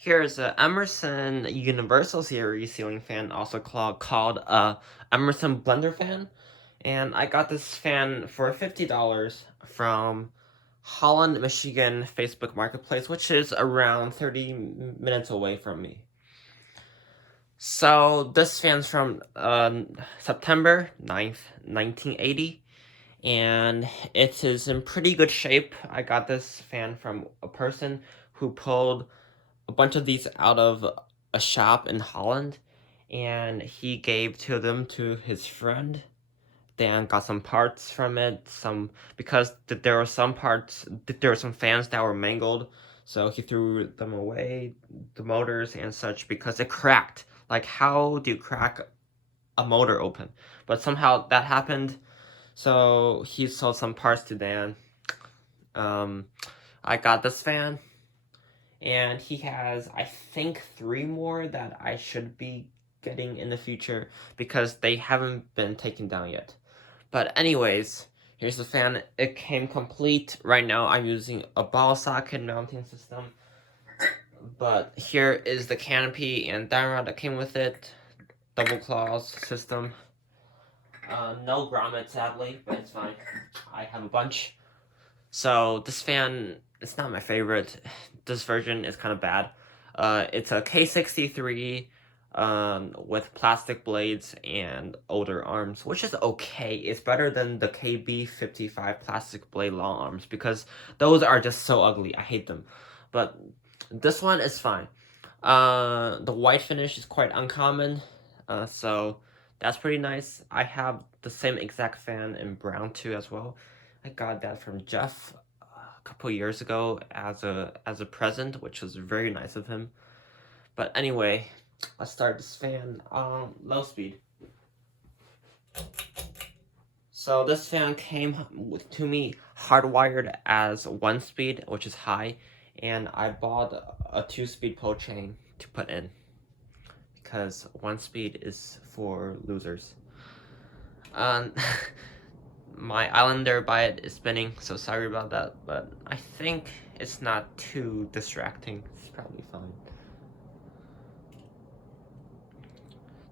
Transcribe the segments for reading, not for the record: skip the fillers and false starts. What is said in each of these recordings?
Here's a Emerson Universal Series ceiling fan, also called Emerson Blender fan, and I got this fan for $50 from Holland, Michigan Facebook Marketplace, which is around 30 minutes away from me. So this fan's from September 9th, 1980, and it is in pretty good shape. I got this fan from a person who pulled a bunch of these out of a shop in Holland, and he gave them to his friend. Dan got some parts from it, because there were some fans that were mangled, so he threw them away, the motors and such, because it cracked. Like, how do you crack a motor open? But somehow that happened, so he sold some parts to Dan. I got this fan, and he has, I think, 3 more that I should be getting in the future, because they haven't been taken down yet. But anyways, here's the fan. It came complete. Right now I'm using a ball socket mounting system, but here is the canopy and down rod that came with it. Double claws system. No grommet, sadly, but it's fine. I have a bunch. So this fan, it's not my favorite. This version is kind of bad. It's a K63 with plastic blades and older arms, which is okay. It's better than the KB55 plastic blade long arms, because those are just so ugly. I hate them. But this one is fine. The white finish is quite uncommon, so that's pretty nice. I have the same exact fan in brown too as well. I got that from Jeff a couple years ago as a present, which was very nice of him. But anyway, let's start this fan on low speed. So this fan came to me hardwired as 1 speed, which is high, and I bought a 2-speed pull chain to put in, because 1 speed is for losers. My Islander by it is spinning, so sorry about that, but I think it's not too distracting. It's probably fine.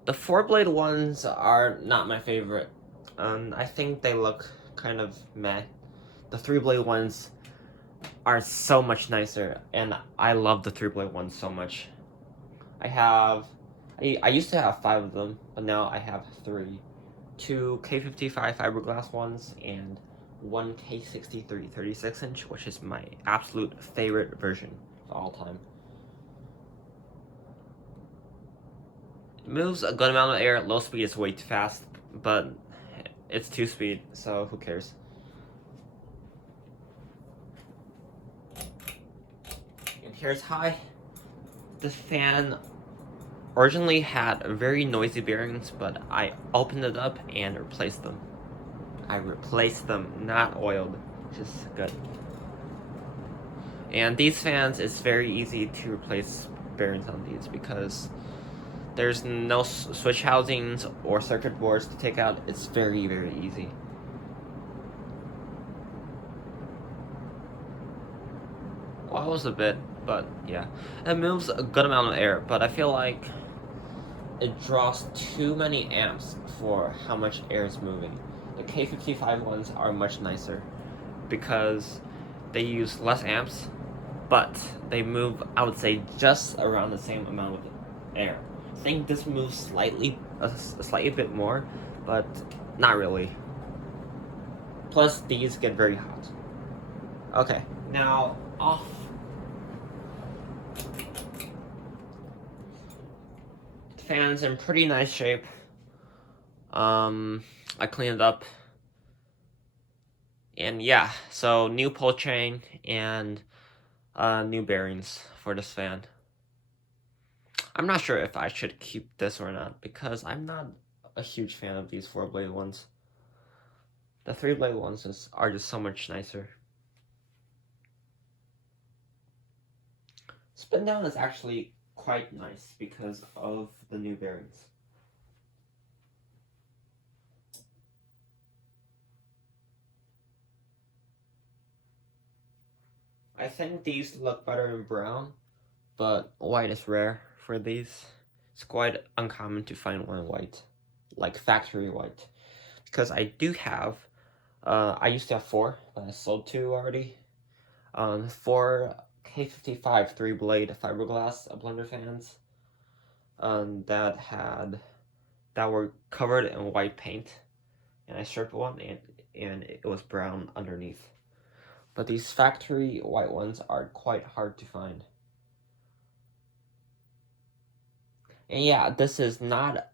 The 4-blade ones are not my favorite. I think they look kind of meh. The 3-blade ones are so much nicer, and I love the 3-blade ones so much. I used to have 5 of them, but now I have 3. 2 K55 fiberglass ones, and 1 K63 36-inch, which is my absolute favorite version of all time. It moves a good amount of air. Low speed is way too fast, but it's 2-speed, so who cares? And here's high. This fan originally had very noisy bearings, but I opened it up and replaced them. I replaced them, not oiled, which is good. And these fans, it's very easy to replace bearings on these, because there's no switch housings or circuit boards to take out. It's very, very easy. Oils a bit, but yeah. It moves a good amount of air, but I feel like it draws too many amps for how much air is moving. The K55 ones are much nicer, because they use less amps, but they move, I would say, just around the same amount of air. I think this moves slightly bit more, but not really. Plus, these get very hot. Okay, now off. The fan's in pretty nice shape. I cleaned it up. And yeah, so new pull chain and new bearings for this fan. I'm not sure if I should keep this or not, because I'm not a huge fan of these 4-blade ones. The 3-blade ones are just so much nicer. Spin down is actually quite nice because of the new bearings. I think these look better in brown, but white is rare for these. It's quite uncommon to find one white, like factory white, because I do have, I used to have 4, but I sold 2 already. 4 K65 3-blade fiberglass blender fans, that were covered in white paint, and I stripped one, and it was brown underneath. But these factory white ones are quite hard to find. And yeah, this is not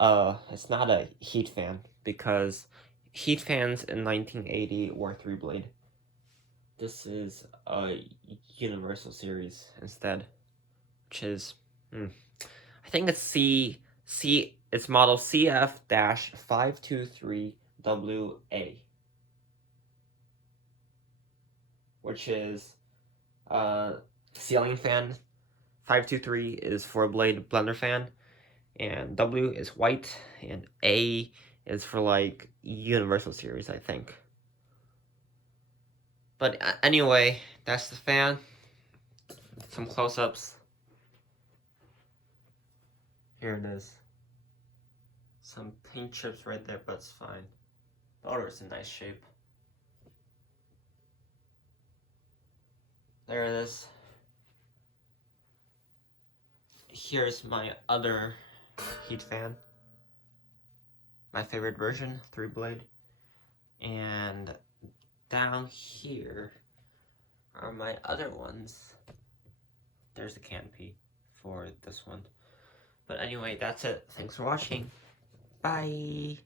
it's not a heat fan, because heat fans in 1980 were 3-blade. This is a Universal Series instead, which is, I think it's it's model CF523DWA, which is ceiling fan. 523 is 4-blade blender fan, and W is white, and A is for like Universal Series, I think. But anyway, that's the fan. Some close-ups. Here it is. Some paint chips right there, but it's fine. The motor's in nice shape. There it is. Here's my other heat fan. My favorite version, 3-blade. And down here are my other ones. There's the canopy for this one. But anyway, that's it. Thanks for watching. Bye.